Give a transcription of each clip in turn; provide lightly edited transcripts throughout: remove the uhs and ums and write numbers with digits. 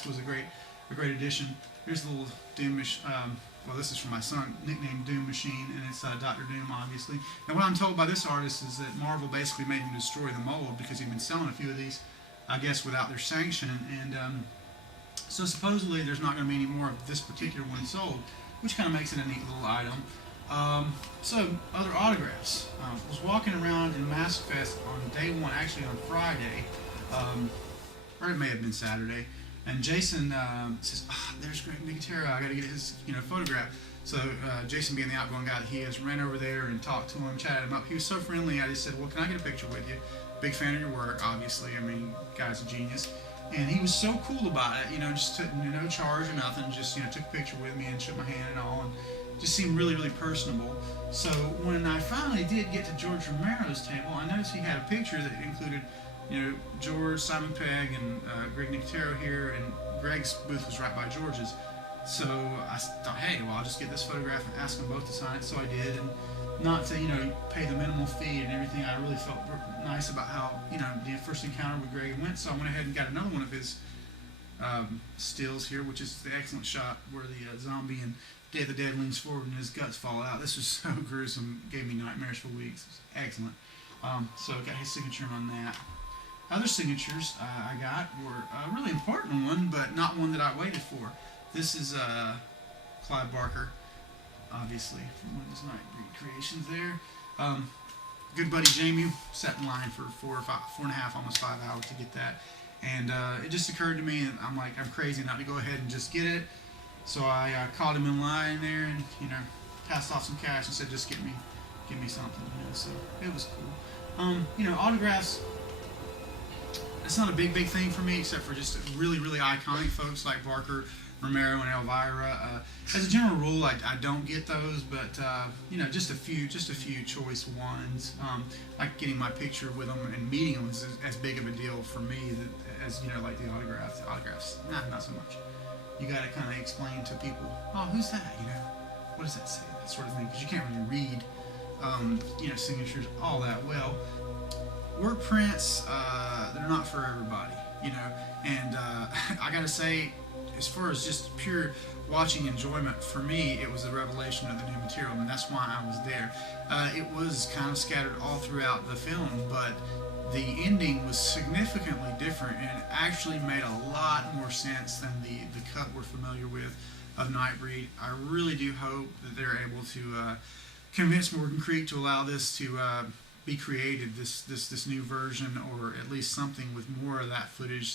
West was a great addition. Here's a little Doomish. Well, this is from my son, nicknamed Doom Machine, and it's Dr. Doom, obviously. And what I'm told by this artist is that Marvel basically made him destroy the mold because he'd been selling a few of these, I guess, without their sanction. And so supposedly there's not going to be any more of this particular one sold, which kind of makes it a neat little item. So, other autographs. I was walking around in Mask Fest on day one, actually on Friday, or it may have been Saturday, and Jason says, there's Greg Nicotero, I got to get his photograph. So Jason, being the outgoing guy that he is, ran over there and talked to him, chatted him up. He was so friendly, I just said, well, can I get a picture with you? Big fan of your work, obviously. I mean, guy's a genius. And he was so cool about it, just took no charge or nothing, just took a picture with me and shook my hand and all, and just seemed really, really personable. So when I finally did get to George Romero's table, I noticed he had a picture that included George, Simon Pegg, and Greg Nicotero here, and Greg's booth was right by George's. So I thought, hey, well, I'll just get this photograph and ask them both to sign it. So I did, and not to pay the minimal fee and everything. I really felt nice about how the first encounter with Greg went. So I went ahead and got another one of his stills here, which is the excellent shot where the zombie and Day of the Dead leans forward and his guts fall out. This was so gruesome, gave me nightmares for weeks. It was excellent. So I got his signature on that. Other signatures I got were a really important one, but not one that I waited for. This is Clive Barker, obviously, from one of his Nightbreed creations there. Good buddy Jamie sat in line for 4.5, almost 5 hours to get that. And it just occurred to me, and I'm like, I'm crazy not to go ahead and just get it. So I called him in line there and, passed off some cash and said, just give me something, so it was cool. Autographs, it's not a big thing for me, except for just really, really iconic folks like Barker, Romero, and Elvira. As a general rule, I don't get those, but just a few choice ones. Like getting my picture with them and meeting them is as big of a deal for me as like the autographs. The autographs, not so much. You got to kind of explain to people, oh, who's that? What does that say? That sort of thing, because you can't really read signatures all that well. Work prints, they're not for everybody, and I gotta say, as far as just pure watching enjoyment, for me, it was a revelation of the new material, and that's why I was there. It was kind of scattered all throughout the film, but the ending was significantly different, and it actually made a lot more sense than the cut we're familiar with of Nightbreed. I really do hope that they're able to convince Morgan Creek to allow this to be created, this new version, or at least something with more of that footage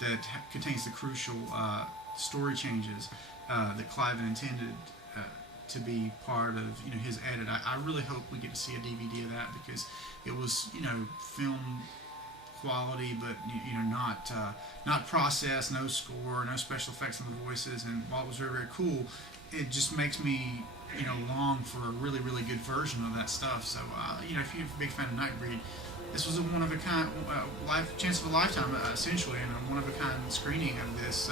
that contains the crucial story changes that Clive intended to be part of his edit. I really hope we get to see a DVD of that, because it was film quality, but not processed, no score, no special effects on the voices, and while it was very, very cool, it just makes me long for a really, really good version of that stuff. So if you're a big fan of Nightbreed, this was a one-of-a-kind, chance of a lifetime, essentially, and a one-of-a-kind screening of this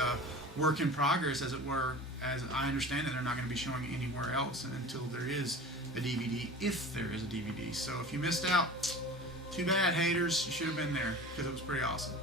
work in progress, as it were. As I understand it, they're not going to be showing it anywhere else until there is a DVD, if there is a DVD. So if you missed out, too bad, haters. You should have been there, because it was pretty awesome.